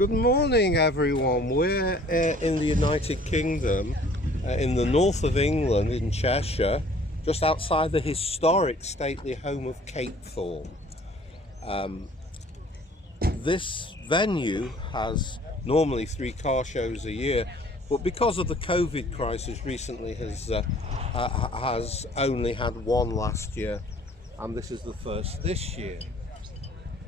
Good morning, everyone. We're in the United Kingdom, in the north of England, in Cheshire, just outside the historic stately home of Capesthorne. This venue has normally 3 car shows a year, but because of the COVID crisis recently has only had 1 last year, and this is the first this year.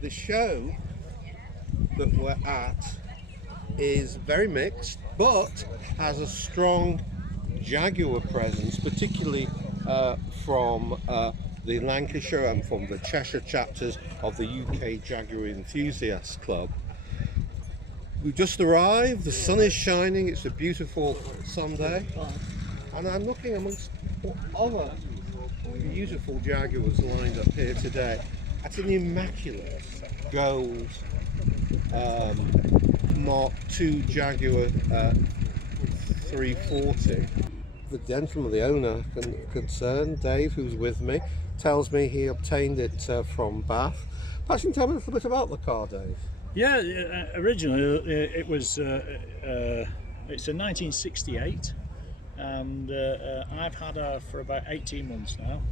The show that we're at is very mixed, but has a strong Jaguar presence, particularly from the Lancashire and from the Cheshire chapters of the UK Jaguar Enthusiasts Club. We've just arrived, the sun is shining, it's a beautiful Sunday, and I'm looking amongst other beautiful Jaguars lined up here today at an immaculate gold Mark II Jaguar 340. The gentleman, the owner concerned, Dave, who's with me, tells me he obtained it from Bath. Perhaps you can tell me a little bit about the car, Dave. Yeah, originally it was it's a 1968, and I've had her for about 18 months now.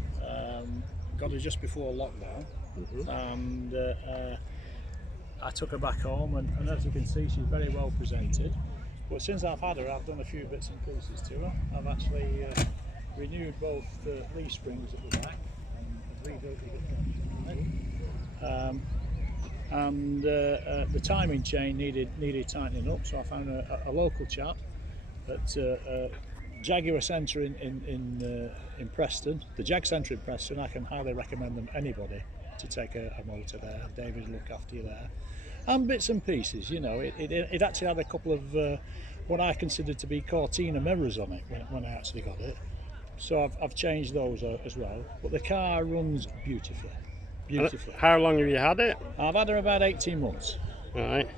Got her just before lockdown, and I took her back home, and as you can see, she's very well presented. But since I've had her, I've done a few bits and pieces to her. I've actually renewed both the leaf springs at the back and rebuilt the timing chain needed tightening up, so I found a local chap at Jaguar Centre in Preston, the Jag Centre in Preston. I can highly recommend them anybody to take a motor there. David will look after you there, and bits and pieces. You know, it actually had a couple of what I considered to be Cortina mirrors on it when I actually got it, so I've changed those as well. But the car runs beautifully. How long have you had it? I've had her about 18 months. Right.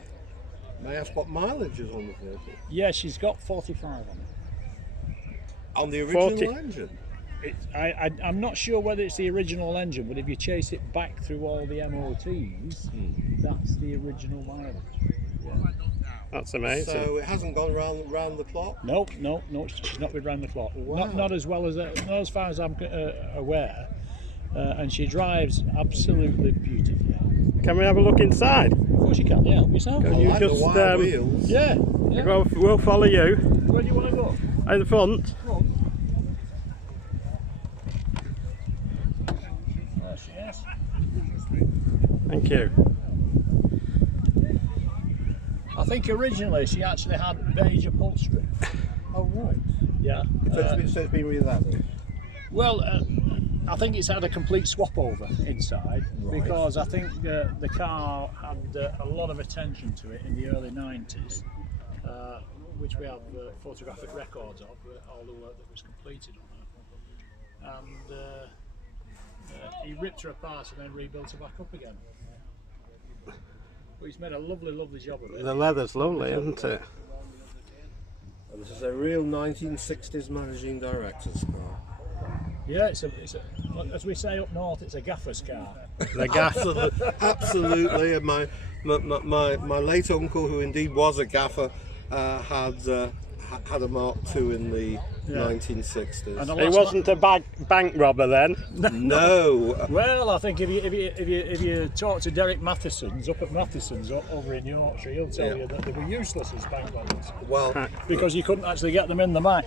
May I ask what mileage is on the vehicle? Yeah, she's got 45 on it. On the original 40. engine? I'm not sure whether it's the original engine, but if you chase it back through all the MOTs, that's the original mileage. Yeah. That's amazing. So it hasn't gone round the clock? No, she's not been round the clock. Wow. Not as well as not as far as I'm aware. And she drives absolutely beautifully. Can we have a look inside? Of course you can, yeah, help yourself. I You like just, the wide wheels. Yeah. We'll follow you. Where do you want to go? In the front. There she is. Thank you. I think originally she actually had beige upholstery. Oh, right. Yeah. So it's been re-leathered? Well, I think it's had a complete swap over inside, because I think the car had a lot of attention to it in the early 90s, which we have photographic records of, all the work that was completed on her. And he ripped her apart and then rebuilt her back up again. But he's made a lovely job of it. The leather's lovely, isn't it? And this is a real 1960s managing director's car. Yeah, it's a as we say up north, it's a gaffer's car. The gaffer. Absolutely. And my late uncle, who indeed was a gaffer, had a Mark II in the 1960s. And He wasn't a bank robber then. No. Well, I think if you talk to Derek Matheson's up at Matheson's over in Yorkshire, he'll tell you that they were useless as bank robbers. Well, Because you couldn't actually get them in the mine.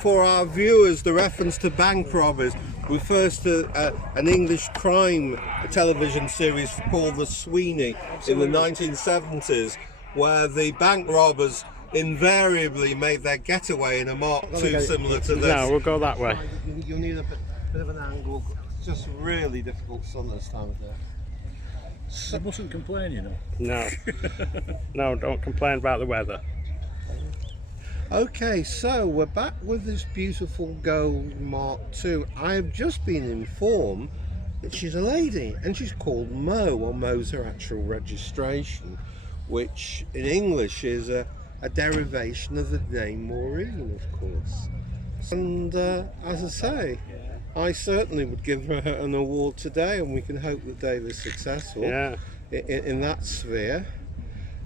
for our viewers, the reference to bank robbers refers to an English crime television series called The Sweeney in the 1970s, where the bank robbers invariably made their getaway in a Mark II similar to this. No, we'll go that way. You'll need a bit of an angle. It's just really difficult sun this time of day. You mustn't complain, you know. No. No, don't complain about the weather. Okay, so we're back with this beautiful gold Mark II. I have just been informed that she's a lady, and she's called Mo, or Mo's her actual registration, which in English is a derivation of the name Maureen, of course. And as I say, I certainly would give her an award today, and we can hope that Dave is successful. Yeah. in that sphere.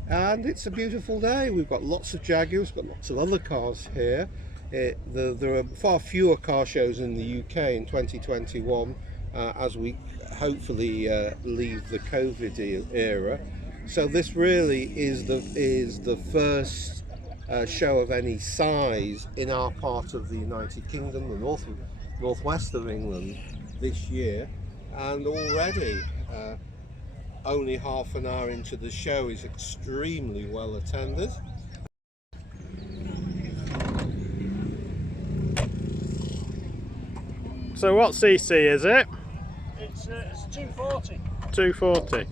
And it's a beautiful day. We've got lots of Jaguars, we've got lots of other cars here. There are far fewer car shows in the UK in 2021 as we hopefully leave the COVID era. So this really is the first show of any size in our part of the United Kingdom, the northwest of England this year, and already only half an hour into the show is extremely well attended. So what cc is it? It's 240. 240.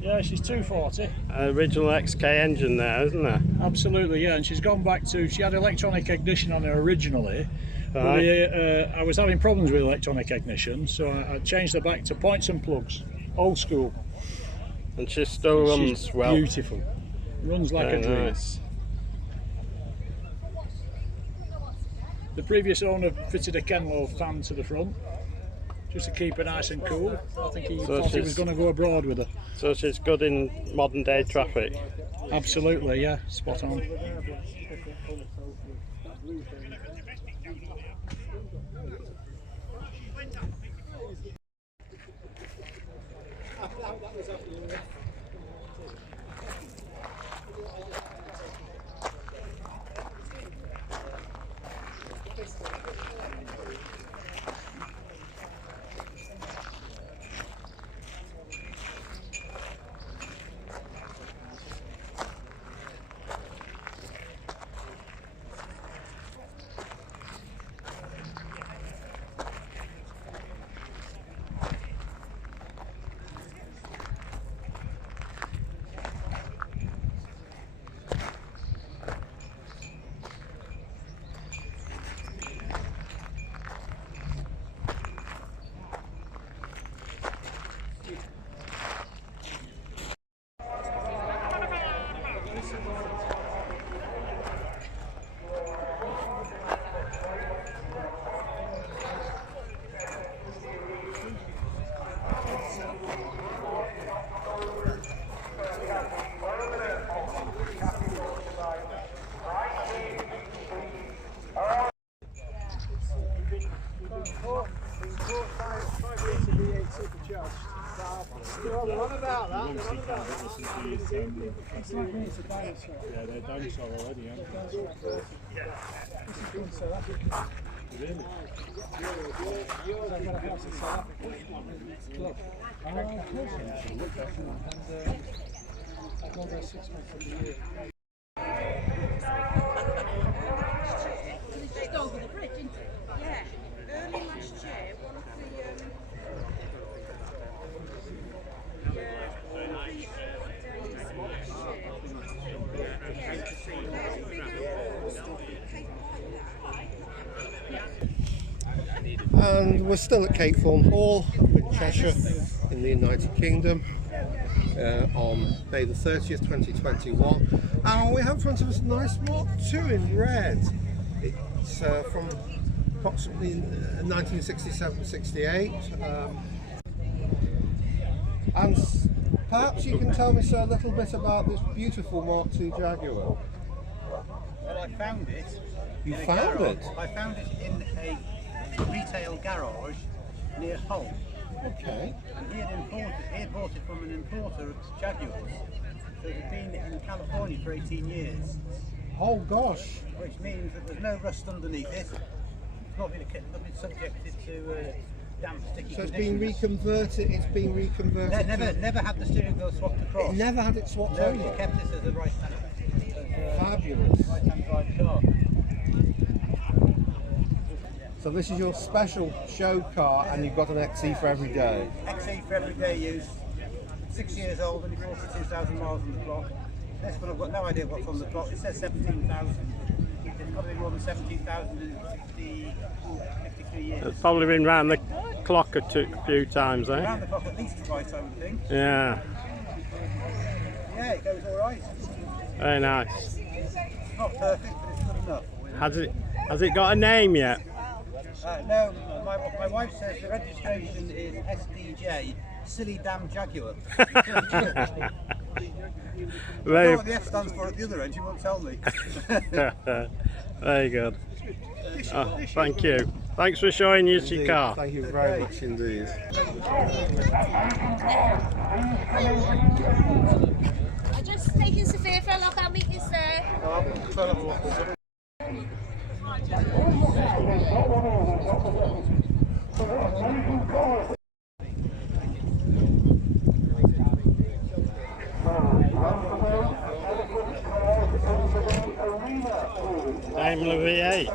Yeah, she's 240. Original XK engine there, isn't there? Absolutely, yeah. And she's gone back to, she had electronic ignition on her originally. Right. But I was having problems with electronic ignition, so I changed her back to points and plugs, old school. And she still runs well. Beautiful. Runs like a dream. Nice. The previous owner fitted a Kenlow fan to the front, just to keep her nice and cool. I think he thought he was going to go abroad with her. So she's good in modern day traffic. Absolutely, yeah, spot on. It's like me, it's a dinosaur. Yeah, they're dinosaur already, aren't they? This is from South Africa. Really? I've got a house in South Africa. Look. Oh, of course. And I go there 6 months of the year. It's just over the bridge, isn't it? Yeah. Early last year, one of the And we're still at Capesthorne Hall in Cheshire in the United Kingdom on May the 30th 2021, and we have in front of us a nice Mark II in red. It's from approximately 1967-68, and perhaps you can tell me a little bit about this beautiful Mark II Jaguar. Well, I found it. You in a found garage. it? I found it in a retail garage near Hull. Okay. And he had bought it from an importer of Jaguars. So it had been in California for 18 years. Oh gosh. Which means that there's no rust underneath it. It's not been subjected to damp, sticky So it's conditions. been reconverted. It's been reconverted. Never had the steering wheel swapped across. It never had it swapped No, over. he kept this as a right-hand Fabulous. drive car. So this is your special show car, and you've got an XE for every day. XE for everyday use. 6 years old, only 42,000 miles on the clock. This one I've got no idea what's on the clock. It says 17,000. It's probably more than 17,000 in 53 years. It's probably been round the clock a few times, eh? Around the clock at least twice, I would think. Yeah, Yeah, it goes all right. very nice. It's not perfect, but it's good enough. Has it got a name yet? No, my wife says the registration is SDJ, Silly Damn Jaguar. I don't know what the S stands for at the other end, she won't tell me. Very good. Oh, thank you. Thanks for showing us your car. Thank you very much indeed. I'm just taking Sophia for a look. I'll meet you there. Daimler V8.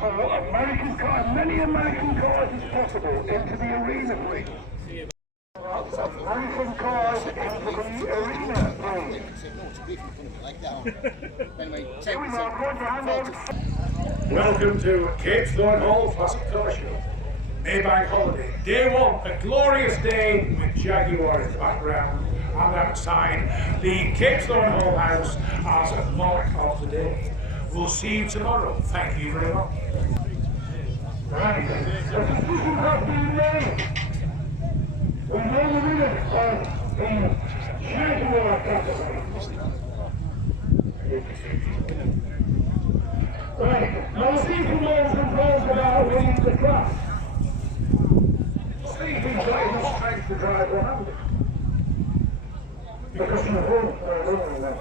American cars, many American cars as possible into the arena, please. American cars into the arena, please. Welcome to Capesthorne Hall Classic Show. Maybank Holiday. Day one, a glorious day with Jaguar in the background. And outside the Capesthorne Hall house as a mark of the day. We'll see you tomorrow. Thank you very much. Right. The decision has been made. We know the winner of the Jaguar category. Right. Now Stephen Mills composed about winning the class. Stephen's got enough strength to drive 100. Because of the home running there.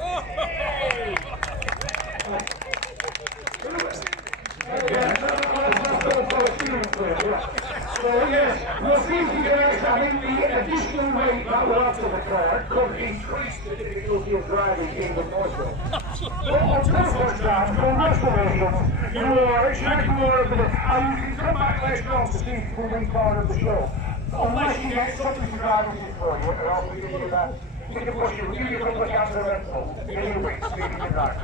So yes, we'll see if we can examine the additional weight that will add to the car could increase the difficulty of driving in the Northwest. But on top of that, congratulations, you are exactly more of it, and you can come back later on to see if you will be part of the show. Unless you get something to drive with you for you, or else we give you that. We can push you, we'll give you a couple of cans of rental, give you a week, so you can drive.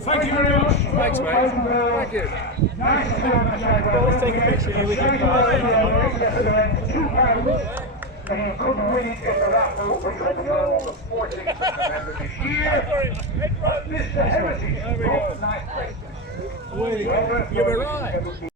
Thank you very much. Thanks, mate. Thank you. Nice to see you on the Jaguar. Let's take a picture here with you guys. And he couldn't win it in the raffle, which will be on the 14th of November this year. Mr. Heritage. Oh, nice place. You were right.